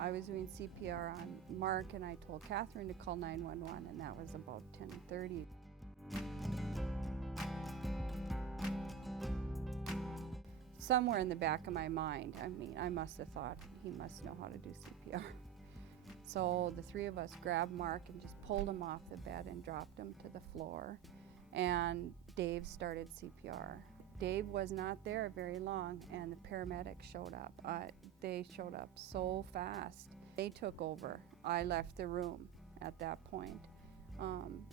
I was doing CPR on Mark, and I told Katherine to call 911, and that was about 10:30. Somewhere in the back of my mind, I must have thought he must know how to do CPR. So the three of us grabbed Mark and just pulled him off the bed and dropped him to the floor. And Dave started CPR. Dave was not there very long, and the paramedics showed up. They showed up so fast. They took over. I left the room at that point.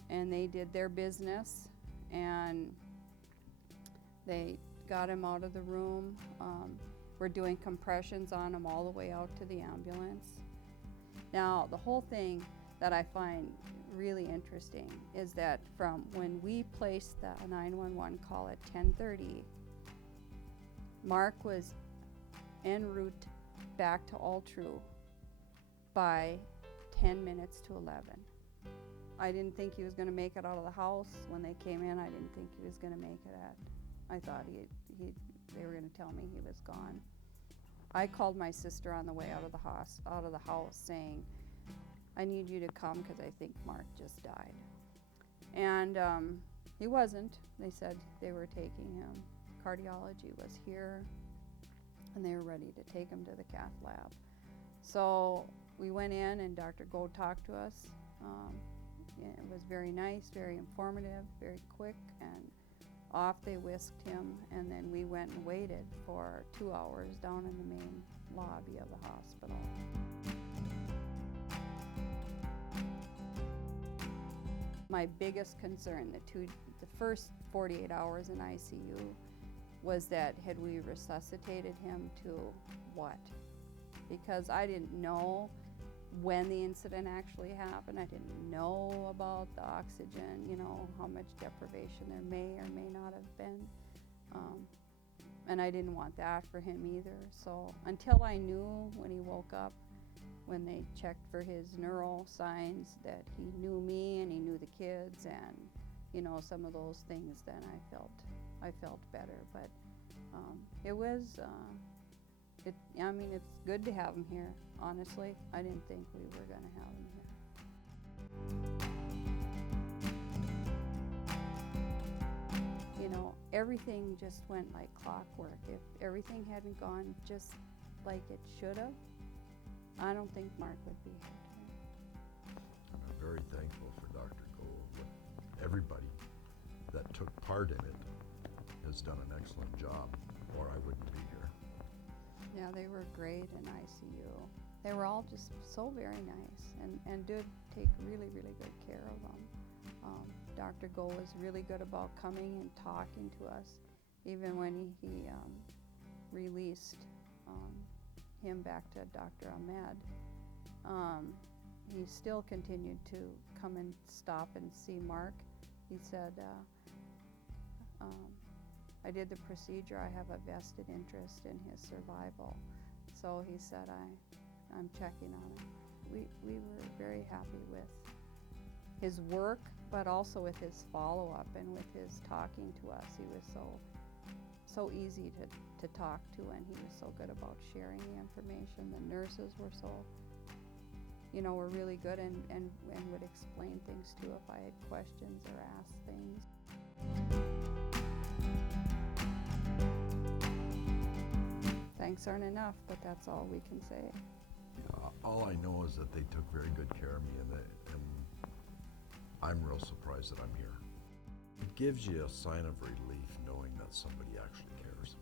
And they did their business, and they got him out of the room. We're doing compressions on him all the way out to the ambulance. Now, the whole thing that I find really interesting is that from when we placed the 911 call at 10:30, Mark was en route back to Altru by 10 minutes to 11. I didn't think he was going to make it out of the house. When they came in, I didn't think he was going to make it at. I thought they were going to tell me he was gone. I called my sister on the way out of the house saying, I need you to come because I think Mark just died. And he wasn't. They said they were taking him. Cardiology was here, and they were ready to take him to the cath lab. So we went in, and Dr. Gold talked to us. It was very nice, very informative, very quick, and off they whisked him, and then we went and waited for 2 hours down in the main lobby of the hospital. My biggest concern, the first 48 hours in ICU, was that had we resuscitated him to what? Because I didn't know when the incident actually happened. I didn't know about the oxygen, how much deprivation there may or may not have been. And I didn't want that for him either. So until I knew when he woke up, when they checked for his neural signs, that he knew me and he knew the kids and, some of those things, then I felt better. But it's good to have him here, honestly. I didn't think we were going to have him here. Everything just went like clockwork. If everything hadn't gone just like it should have, I don't think Mark would be here today. I'm very thankful for Dr. Gold. Everybody that took part in it has done an excellent job, or I wouldn't be here. Yeah, they were great in ICU. They were all just so very nice and did take really, really good care of them. Dr. Gold was really good about coming and talking to us, even when he released him back to Dr. Ahmed. He still continued to come and stop and see Mark. He said, I did the procedure. I have a vested interest in his survival. So he said, I'm checking on him. We were very happy with his work, but also with his follow-up and with his talking to us. He was so easy to talk to, and he was so good about sharing the information. The nurses were were really good and would explain things too if I had questions or asked things. Thanks aren't enough, but that's all we can say. All I know is that they took very good care of me, and I'm real surprised that I'm here. It gives you a sign of relief knowing that somebody actually cares.